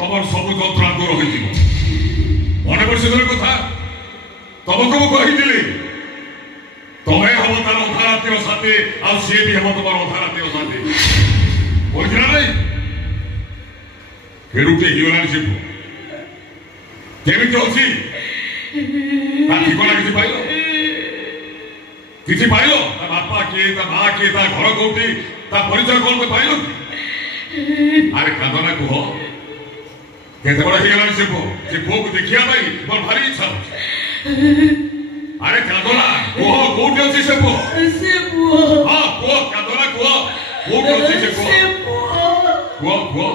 তোমার ସବୁ ଯନ୍ତ୍ରଣା ଦୂର ହୋଇଯିବ। ମନେ ପଡୁଛି ତୋର କଥା ତମକୁ ମୁଁ କହିଥିଲି ତମେ ହବ ତାର ଅଧା ରାତିର ସାଥୀ ଆଉ ସିଏ ବି ହବ ତମର ଅଧା ରାତିର ସାଥୀ କହିଥିଲା ନାଇଁ ଫେରୁଟେ ହେଇଗଲାଣି ସେ ପୁଅ କେମିତି ଅଛି ତା ଠିକଣା କିଛି ପାଇଲ ତା ବାପା କିଏ ତା ମା କିଏ ତା ଘର କୋଉଠି ତା ପରିଚୟ କଣ ପାଇଲ ଆରେ କାନ୍ଦନା କୁହ କେତେ ବଡ ହେଇଗଲାଣି ସେ ପୁଅକୁ ଦେଖିବା ପାଇଁ ମୋର ଭାରି ଇଚ୍ଛା ହଉଛି ଆରେ କାନ୍ଦନା କୁହ କୋଉଠି ଅଛି ସେ ପୁଅ ହଁ କୁହ କାନ୍ଦନା କୁହ କୋଉଠି ଅଛି ସେ ପୁଅ କୁହ